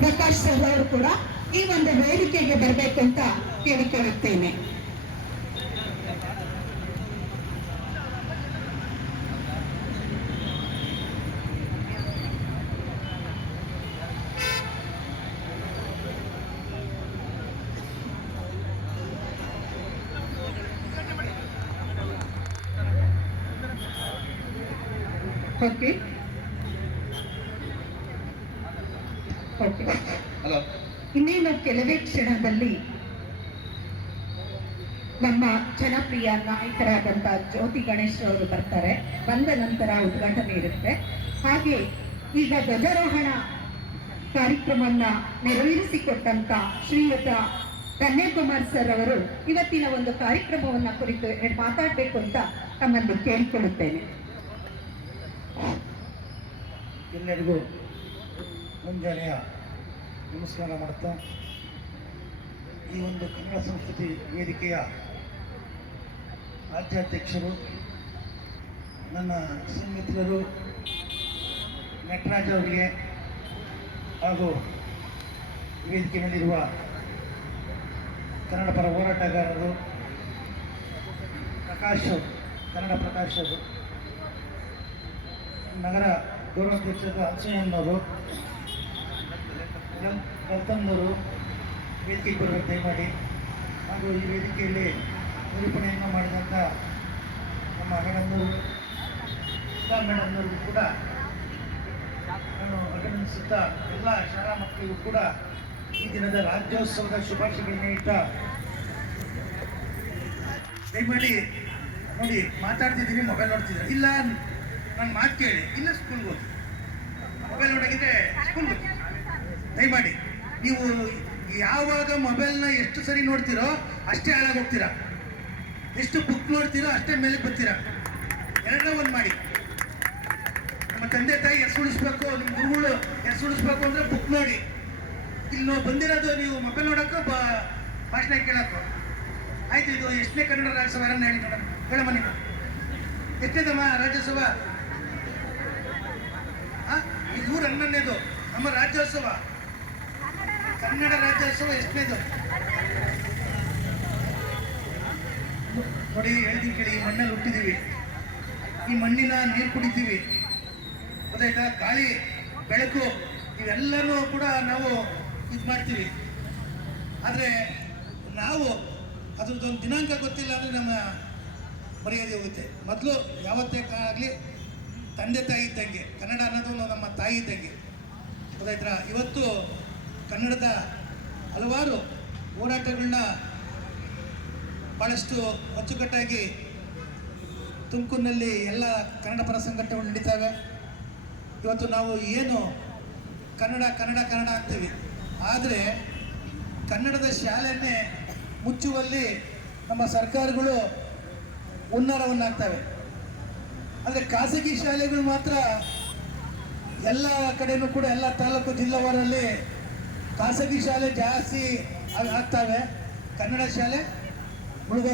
Prakash sir ಅವರು ಕೂಡ ಈ ಒಂದು ವೇದಿಕೆಗೆ ಬರಬೇಕು ಅಂತ ಕೇಳಿಕೊಳ್ಳುತ್ತೇನೆ. Okay okay hello. ಇನ್ನೇನು ಕೆಲವೇ ಕ್ಷಣದಲ್ಲಿ ನಮ್ಮ ಜನಪ್ರಿಯ ನಾಯಕರಾದಂಥ ಜ್ಯೋತಿ ಗಣೇಶ್ ಅವರು ಬರ್ತಾರೆ. ಬಂದ ನಂತರ ಉದ್ಘಾಟನೆ ಇರುತ್ತೆ. ಹಾಗೆ ಈಗ ಧ್ವಜಾರೋಹಣ ಕಾರ್ಯಕ್ರಮವನ್ನ ನೆರವೇರಿಸಿಕೊಟ್ಟಂತ ಶ್ರೀಯುತ ಕನ್ಯಾಕುಮಾರ್ ಸರ್ ಅವರು ಇವತ್ತಿನ ಒಂದು ಕಾರ್ಯಕ್ರಮವನ್ನ ಕುರಿತು ಮಾತಾಡಬೇಕು ಅಂತ ತಮ್ಮನ್ನು ಕೇಳಿಕೊಳ್ಳುತ್ತೇನೆ. ಎಲ್ಲರಿಗೂ ಮುಂಜಾನೆಯ ನಮಸ್ಕಾರ ಮಾಡುತ್ತಾ, ಈ ಒಂದು ಕನ್ನಡ ಸಂಸ್ಕೃತಿ ವೇದಿಕೆಯ ರಾಜ್ಯಾಧ್ಯಕ್ಷರು, ನನ್ನ ಸ್ನೇಹಿತರು ನಟರಾಜ್ ಅವರಿಗೆ ಹಾಗೂ ವೇದಿಕೆಯಲ್ಲಿರುವ ಕನ್ನಡ ಪರ ಹೋರಾಟಗಾರರು ಕನ್ನಡ ಪ್ರಕಾಶ್ ಅವರು, ನಗರ ಗೌರವಾಧ್ಯಕ್ಷರಾದ ಅನ್ಸಯ್ಯನವರು, ಗೌತಮ್ನವರು ವೇದಿಕೆಗೆ ಬರಬೇಕು ದಯಮಾಡಿ. ಹಾಗೂ ಈ ವೇದಿಕೆಯಲ್ಲಿ ನಿರೂಪಣೆಯನ್ನು ಮಾಡಿದಂಥ ನಮ್ಮ ಮೇಡಮ್ನವರು, ಮೇಡಮ್ನವ್ರಿಗೂ ಕೂಡ ನಾನು ಅಭಿನಂದಿಸುತ್ತಾ, ಎಲ್ಲ ಶಾಲಾ ಮಕ್ಕಳಿಗೂ ಕೂಡ ಈ ದಿನದ ರಾಜ್ಯೋತ್ಸವದ ಶುಭಾಶಯಗಳನ್ನ ನೀಡ್ತಾ, ದಯಮಾಡಿ ನೋಡಿ ಮಾತಾಡ್ತಿದ್ದೀನಿ, ಮೊಬೈಲ್ ನೋಡ್ತಿದ್ದೀನಿ. ಇಲ್ಲ ನನ್ನ ಮಾತು ಕೇಳಿ, ಇಲ್ಲ ಸ್ಕೂಲ್ಗೆ ಹೋಗಿ ಮೊಬೈಲ್ ನೋಡೋಗಿದ್ರೆ ಸ್ಕೂಲ್ಗೆ ಹೋಗಿ. ದಯಮಾಡಿ ನೀವು ಯಾವಾಗ ಮೊಬೈಲ್ನ ಎಷ್ಟು ಸರಿ ನೋಡ್ತೀರೋ ಅಷ್ಟೇ ಹಾಳಾಗೋಗ್ತೀರಾ, ಎಷ್ಟು ಬುಕ್ ನೋಡ್ತೀರೋ ಅಷ್ಟೇ ಮೇಲೆ ಬರ್ತೀರಾ. ಎರಡನೇ ಒಂದು ಮಾಡಿ, ನಮ್ಮ ತಂದೆ ತಾಯಿ ಹೆಸರು ಉಳಿಸ್ಬೇಕು, ನಿಮ್ಮ ಗುರುಗಳು ಹೆಸರು ಉಳಿಸ್ಬೇಕು ಅಂದರೆ ಬುಕ್ ನೋಡಿ. ಇಲ್ಲಿ ನಾವು ಬಂದಿರೋದು ನೀವು ಮೊಬೈಲ್ ನೋಡೋಕ್ಕೋ ಭಾಷಣ ಕೇಳೋಕ್ಕೋ. ಆಯಿತು, ಇದು ಎಷ್ಟನೇ ಕನ್ನಡ ರಾಜ್ಯೋತ್ಸವ ಹೇಳಿ ನೋಡೋಣ, ಹೇಳಮ್ಮ ನೀವು ಎಷ್ಟನೇದಮ್ಮ ರಾಜ್ಯೋತ್ಸವ? ಇವ್ರು ಹನ್ನೊಂದನೇದು ನಮ್ಮ ರಾಜ್ಯೋತ್ಸವ, ಕನ್ನಡ ರಾಜ್ಯೋತ್ಸವ ಎಷ್ಟನೇದು ನೋಡಿ. ಹೇಳ್ತೀನಿ ಕೇಳಿ, ಈ ಮಣ್ಣಲ್ಲಿ ಹುಟ್ಟಿದ್ದೀವಿ, ಈ ಮಣ್ಣಿನ ನೀರು ಕುಡಿತೀವಿ, ಗೊತ್ತಾಯ್ತಾ? ಗಾಳಿ ಬೆಳಕು ಇವೆಲ್ಲನೂ ಕೂಡ ನಾವು ಇದು ಮಾಡ್ತೀವಿ. ಆದರೆ ನಾವು ಅದ್ರದ್ದೊಂದು ದಿನಾಂಕ ಗೊತ್ತಿಲ್ಲ ಅಂದರೆ ನಮ್ಮ ಮರ್ಯಾದೆ ಹೋಗುತ್ತೆ. ಮೊದಲು ಯಾವತ್ತೇ ಆಗಲಿ ತಂದೆ ತಾಯಿ ಇದ್ದಂಗೆ, ಕನ್ನಡ ಅನ್ನೋದು ನಮ್ಮ ತಾಯಿ ಇದ್ದಂಗೆ, ಗೊತ್ತಾಯ್ತಾ? ಇವತ್ತು ಕನ್ನಡದ ಹಲವಾರು ಹೋರಾಟಗಳನ್ನ ಭಾಳಷ್ಟು ಅಚ್ಚುಕಟ್ಟಾಗಿ ತುಮಕೂರಿನಲ್ಲಿ ಎಲ್ಲ ಕನ್ನಡ ಪರ ಸಂಘಟನೆಗಳು ನಡೀತಾವೆ. ಇವತ್ತು ನಾವು ಏನು ಕನ್ನಡ ಕನ್ನಡ ಕನ್ನಡ ಅಂತೀವಿ, ಆದರೆ ಕನ್ನಡದ ಶಾಲೆಯನ್ನೇ ಮುಚ್ಚುವಲ್ಲಿ ನಮ್ಮ ಸರ್ಕಾರಗಳು ಹುನ್ನಾರವನ್ನಾಗ್ತವೆ. ಆದರೆ ಖಾಸಗಿ ಶಾಲೆಗಳು ಮಾತ್ರ ಎಲ್ಲ ಕಡೆಯೂ ಕೂಡ, ಎಲ್ಲ ತಾಲೂಕು ಜಿಲ್ಲಾವಾರಲ್ಲಿ ಖಾಸಗಿ ಶಾಲೆ ಜಾಸ್ತಿ ಆಗ್ತವೆ, ಕನ್ನಡ ಶಾಲೆ ಮುಳುಗೋ